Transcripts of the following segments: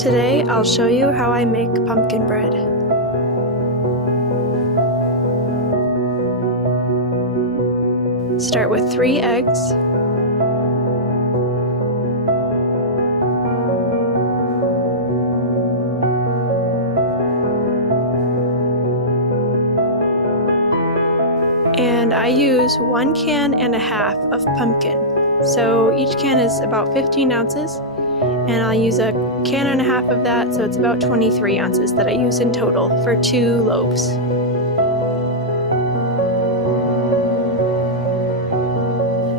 Today I'll show you how I make pumpkin bread. Start with 3 eggs. And I use 1.5 cans of pumpkin. So each can is about 15 ounces, and I'll use 1.5 cans of that, so it's about 23 ounces that I use in total for 2 loaves.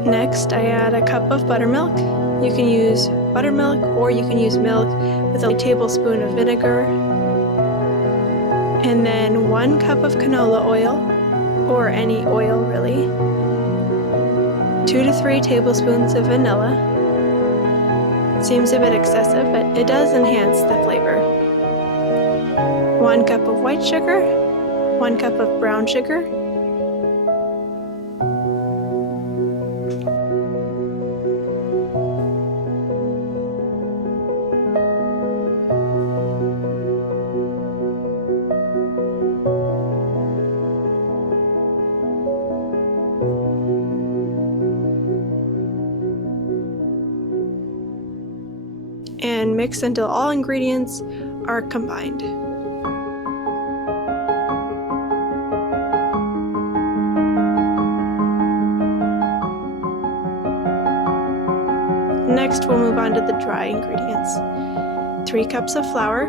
Next, I add a cup of buttermilk. You can use buttermilk or you can use milk with a tablespoon of vinegar. And then 1 cup of canola oil, or any oil really. 2 to 3 tablespoons of vanilla. Seems a bit excessive, but it does enhance the flavor. 1 cup of white sugar, 1 cup of brown sugar, and mix until all ingredients are combined. Next, we'll move on to the dry ingredients. 3 cups of flour,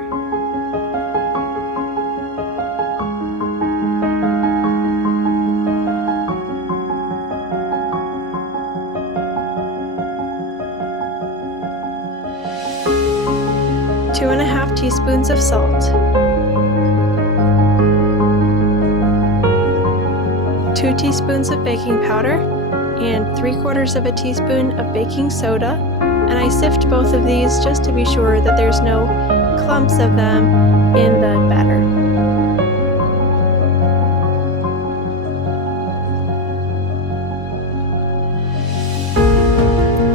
2.5 teaspoons of salt, 2 teaspoons of baking powder, and 3/4 teaspoon of baking soda, and I sift both of these just to be sure that there's no clumps of them in the batter.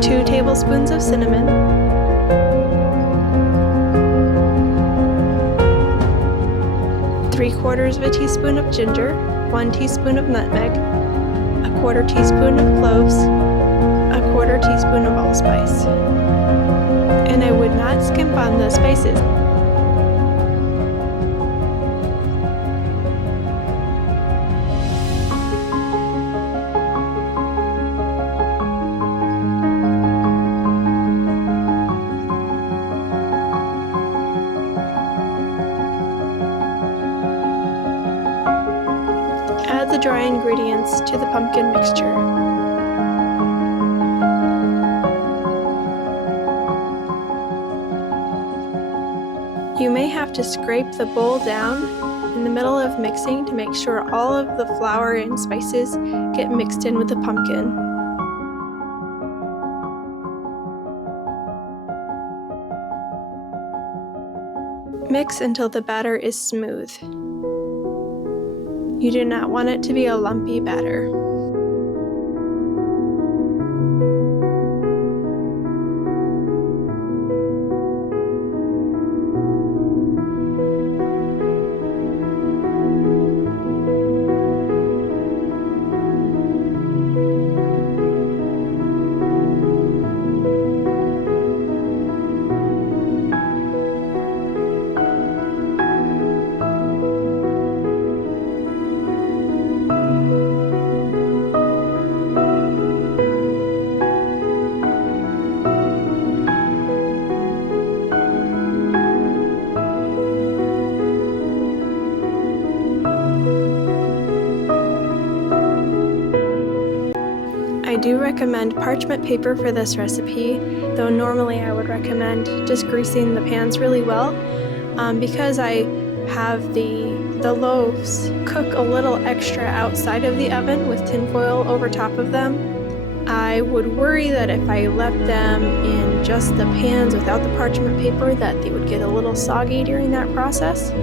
Two tablespoons of cinnamon, 3/4 teaspoon of ginger, 1 teaspoon of nutmeg, 1/4 teaspoon of cloves, 1/4 teaspoon of allspice. And I would not skimp on the spices. Add the dry ingredients to the pumpkin mixture. You may have to scrape the bowl down in the middle of mixing to make sure all of the flour and spices get mixed in with the pumpkin. Mix until the batter is smooth. You do not want it to be a lumpy batter. I do recommend parchment paper for this recipe, though normally I would recommend just greasing the pans really well. Because I have the loaves cook a little extra outside of the oven with tinfoil over top of them, I would worry that if I left them in just the pans without the parchment paper that they would get a little soggy during that process.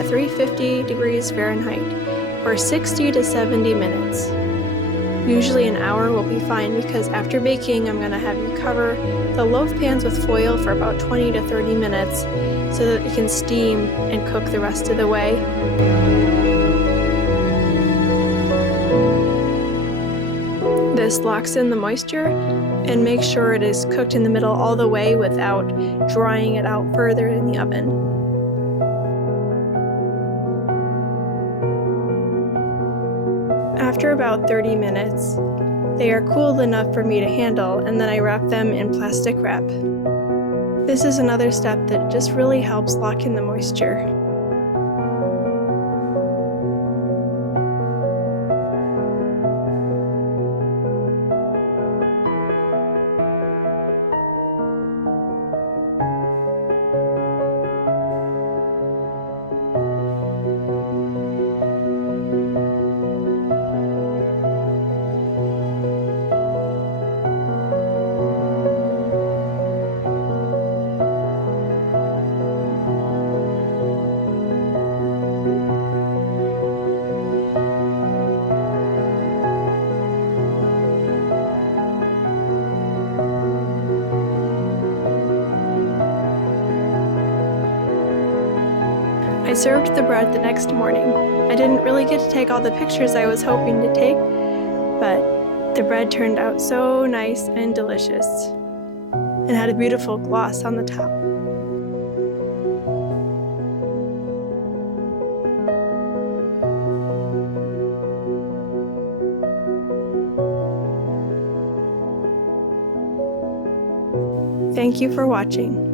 at 350 degrees Fahrenheit for 60 to 70 minutes. Usually an hour will be fine because after baking, I'm going to have you cover the loaf pans with foil for about 20 to 30 minutes so that it can steam and cook the rest of the way. This locks in the moisture and makes sure it is cooked in the middle all the way without drying it out further in the oven. After about 30 minutes, they are cooled enough for me to handle, and then I wrap them in plastic wrap. This is another step that just really helps lock in the moisture. I served the bread the next morning. I didn't really get to take all the pictures I was hoping to take, but the bread turned out so nice and delicious and had a beautiful gloss on the top. Thank you for watching.